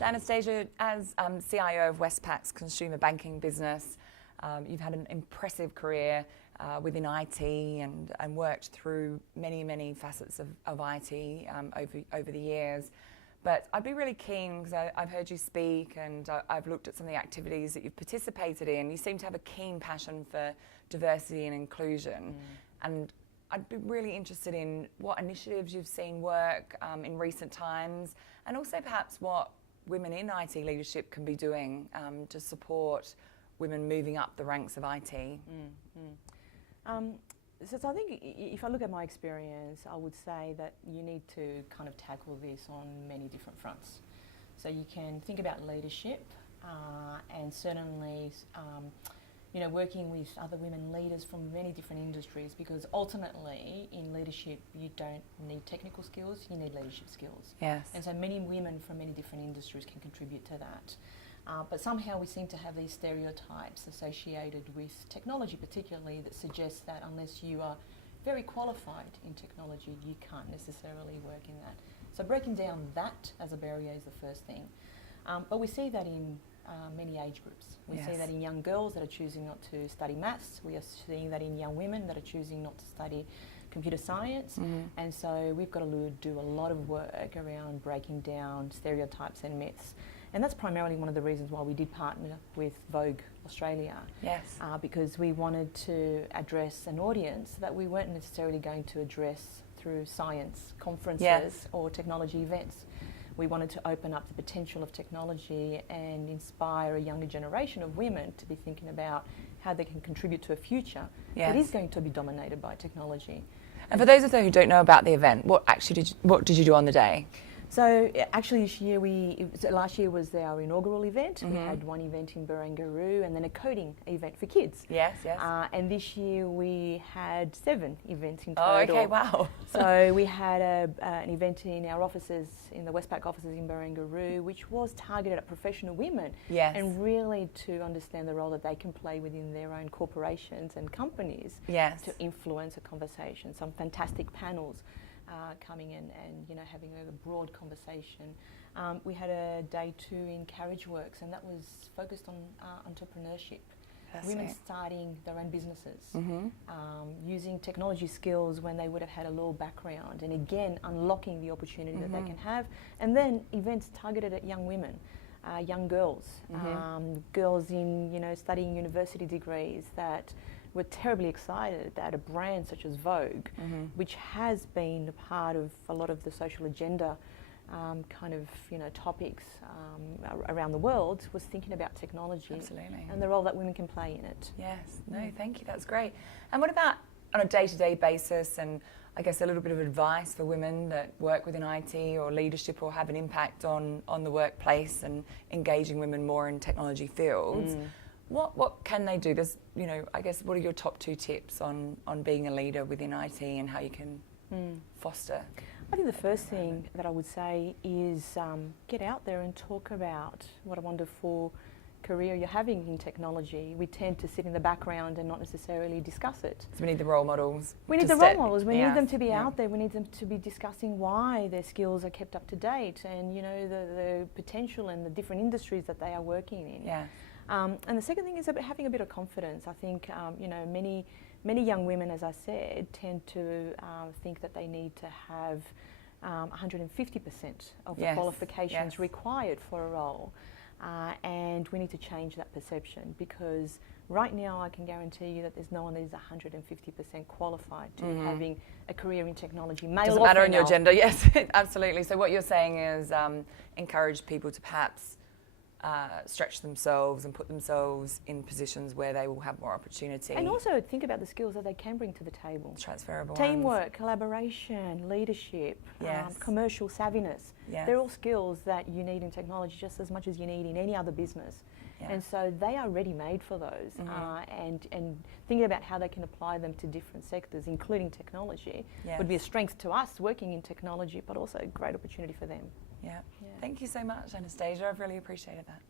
So Anastasia, as CIO of Westpac's consumer banking business, you've had an impressive career within IT and worked through many facets of IT over the years. But I'd be really keen, because I've heard you speak and I've looked at some of the activities that you've participated in. You seem to have a keen passion for diversity and inclusion. And I'd be really interested in what initiatives you've seen work in recent times, and also perhaps what women in IT leadership can be doing to support women moving up the ranks of IT. So I think if I look at my experience, I would say that you need to kind of tackle this on many different fronts. So you can think about leadership and certainly working with other women leaders from many different industries, because ultimately in leadership you don't need technical skills, you need leadership skills. Yes. And so many women from many different industries can contribute to that. But somehow we seem to have these stereotypes associated with technology particularly that suggest that unless you are very qualified in technology, you can't necessarily work in that. So breaking down that as a barrier is the first thing. But we see that in many age groups. We see that in young girls that are choosing not to study maths. We are seeing that in young women that are choosing not to study computer science. And so we've got to do a lot of work around breaking down stereotypes and myths. And that's primarily one of the reasons why we did partner with Vogue Australia. Yes. Because we wanted to address an audience that we weren't necessarily going to address through science conferences or technology events. We wanted to open up the potential of technology and inspire a younger generation of women to be thinking about how they can contribute to a future that is going to be dominated by technology. And for those of you who don't know about the event, what did you do on the day? So actually this year last year was our inaugural event. We had one event in Barangaroo and then a coding event for kids. Yes. And this year we had 7 events in total. Oh, okay, wow. So we had an event in our offices, in the Westpac offices in Barangaroo, which was targeted at professional women. Yes. And really to understand the role that they can play within their own corporations and companies to influence a conversation. Some fantastic panels coming in and having a broad conversation. We had a day 2 in Carriage Works, and that was focused on entrepreneurship. Women starting their own businesses, using technology skills when they would have had a little background, and again unlocking the opportunity that they can have. And then events targeted at young women, young girls, girls in studying university degrees that were terribly excited that a brand such as Vogue, which has been a part of a lot of the social agenda topics around the world, was thinking about technology and the role that women can play in it. Yes, no, thank you, that's great. And what about on a day-to-day basis, and I guess a little bit of advice for women that work within IT or leadership or have an impact on the workplace and engaging women more in technology fields? What can they do? There's, I guess, what are your top 2 tips on being a leader within IT and how you can foster? I think the first thing that I would say is get out there and talk about what a wonderful career you're having in technology. We tend to sit in the background and not necessarily discuss it. So we need the role models. We need the role models. We need them to be out there. We need them to be discussing why their skills are kept up to date and, the potential and the different industries that they are working in. Yeah. And the second thing is about having a bit of confidence. I think, many young women, as I said, tend to think that they need to have 150% of the qualifications required for a role. And we need to change that perception, because right now I can guarantee you that there's no one that is 150% qualified to having a career in technology. Male doesn't matter on your gender, yes, absolutely. So what you're saying is encourage people to perhaps stretch themselves and put themselves in positions where they will have more opportunity. And also think about the skills that they can bring to the table. Transferable Teamwork, collaboration, leadership, commercial savviness. Yes. They're all skills that you need in technology just as much as you need in any other business. And so they are ready-made for those. And thinking about how they can apply them to different sectors, including technology, would be a strength to us working in technology, but also a great opportunity for them. Yeah. Thank you so much, Anastasia. I've really appreciated that.